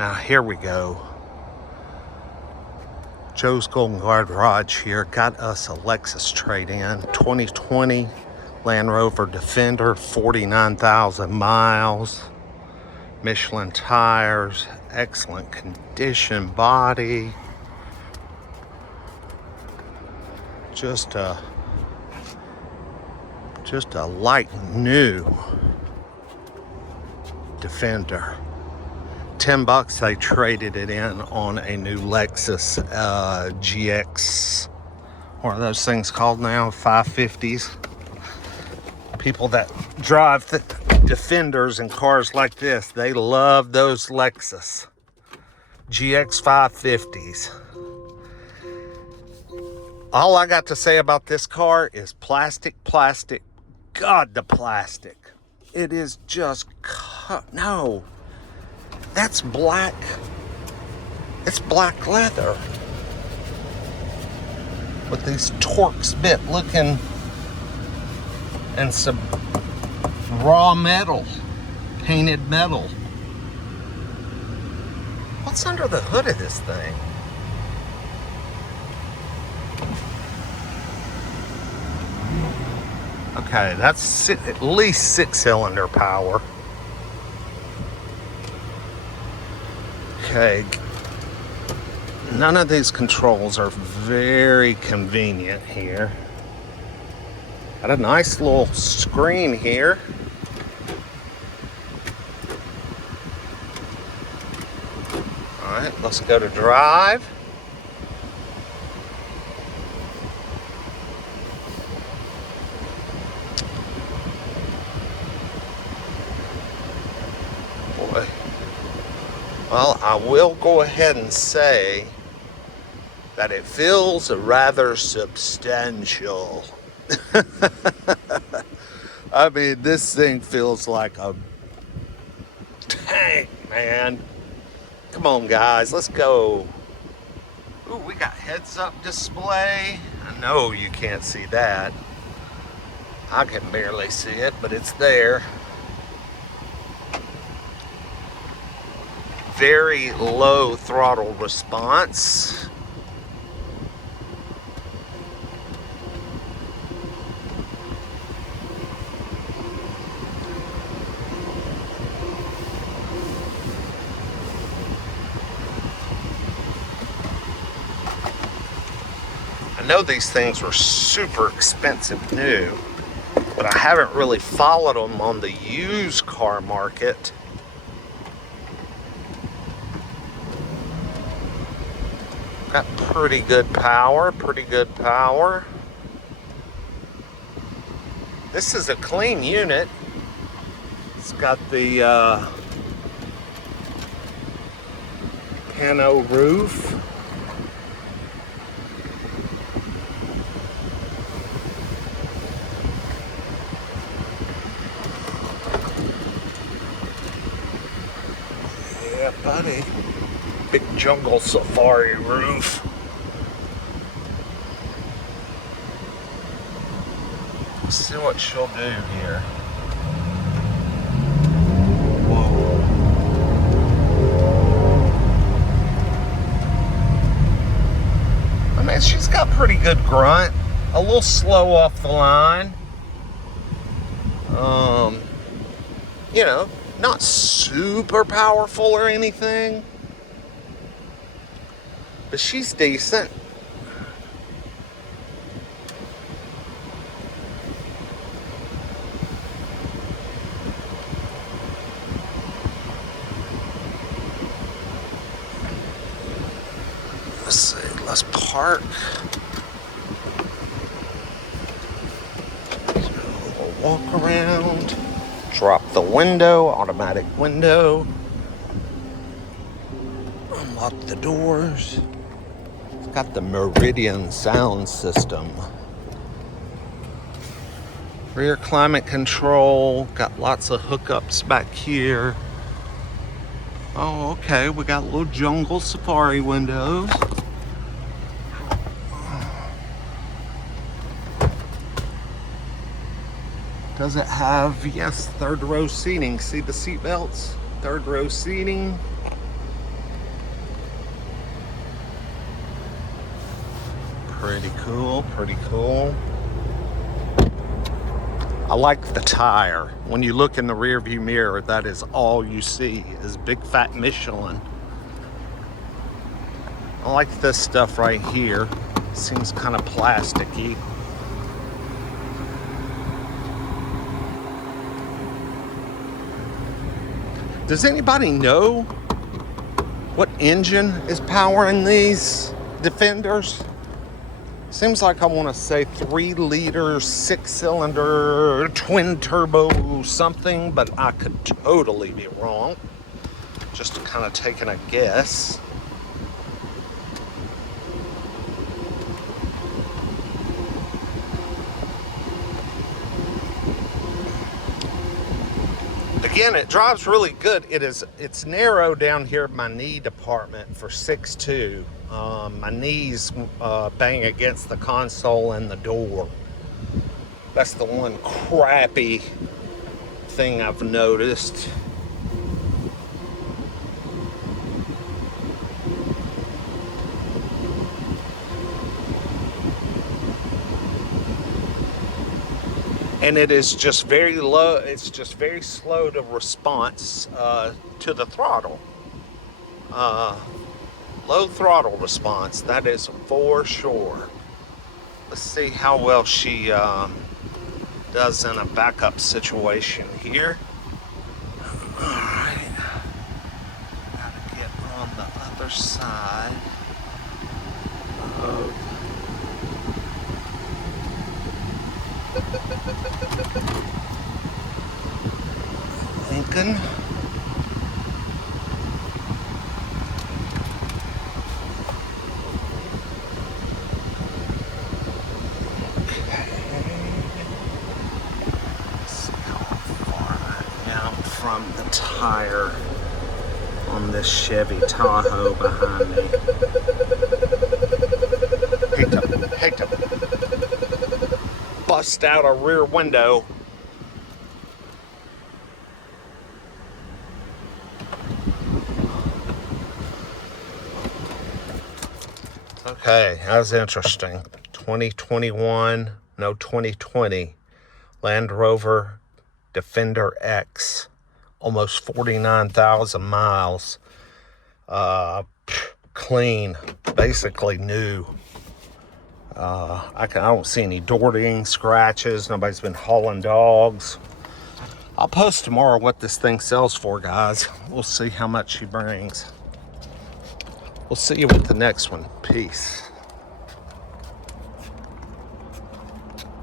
Now here we go. Joe's Golden Garage here got us a Lexus trade-in, 2020 Land Rover Defender, 49,000 miles, Michelin tires, excellent condition body. Just a light new Defender. $10 they traded it in on a new Lexus GX. What are those things called now? 550s. People that drive Defenders and cars like this, they love those Lexus GX 550s. All I got to say about this car is plastic. God, the plastic. It is just no. That's black. It's black leather with these Torx bit looking and some raw metal, painted metal. What's under the hood of this thing? Okay, that's at least 6-cylinder power. Okay, none of these controls are very convenient here. Got a nice little screen here. All right, let's go to drive. Boy. Well, I will go ahead and say that it feels rather substantial. I mean, this thing feels like a tank, man. Come on, guys, let's go. Ooh, we got heads-up display. I know you can't see that. I can barely see it, but it's there. Very low throttle response. I know these things were super expensive new, but I haven't really followed them on the used car market. Got pretty good power. This is a clean unit. It's got the pano roof. Yeah, buddy. Big jungle safari roof. Let's see what she'll do here. Whoa. I mean, she's got pretty good grunt. A little slow off the line. You know, not super powerful or anything. But she's decent. Let's see, let's park. We'll walk around. Drop the window, automatic window. Unlock the doors. Got the Meridian sound system. Rear climate control. Got lots of hookups back here. Oh, okay. We got little jungle safari windows. Does it have, yes, third row seating. See the seat belts? Third row seating. Pretty cool, pretty cool. I like the tire. When you look in the rear view mirror, that is all you see is big fat Michelin. I like this stuff right here. Seems kind of plasticky. Does anybody know what engine is powering these Defenders? Seems like I want to say 3-liter, 6-cylinder, twin turbo something, but I could totally be wrong. Just kind of taking a guess. Again, it drives really good. It's narrow down here at my knee department for 6'2". My knees bang against the console and the door. That's the one crappy thing I've noticed. And it is just very low. It's just very slow to response to the throttle. Low throttle response, that is for sure. Let's see how well she does in a backup situation here. Alright. Gotta get on the other side of Lincoln. From the tire on this Chevy Tahoe behind me. Hate to bust out a rear window. Okay, that was interesting. 2020 Land Rover Defender X. Almost 49,000 miles. Clean, basically new. I don't see any door ding scratches. Nobody's been hauling dogs. I'll post tomorrow what this thing sells for, guys. We'll see how much she brings. We'll see you with the next one. Peace.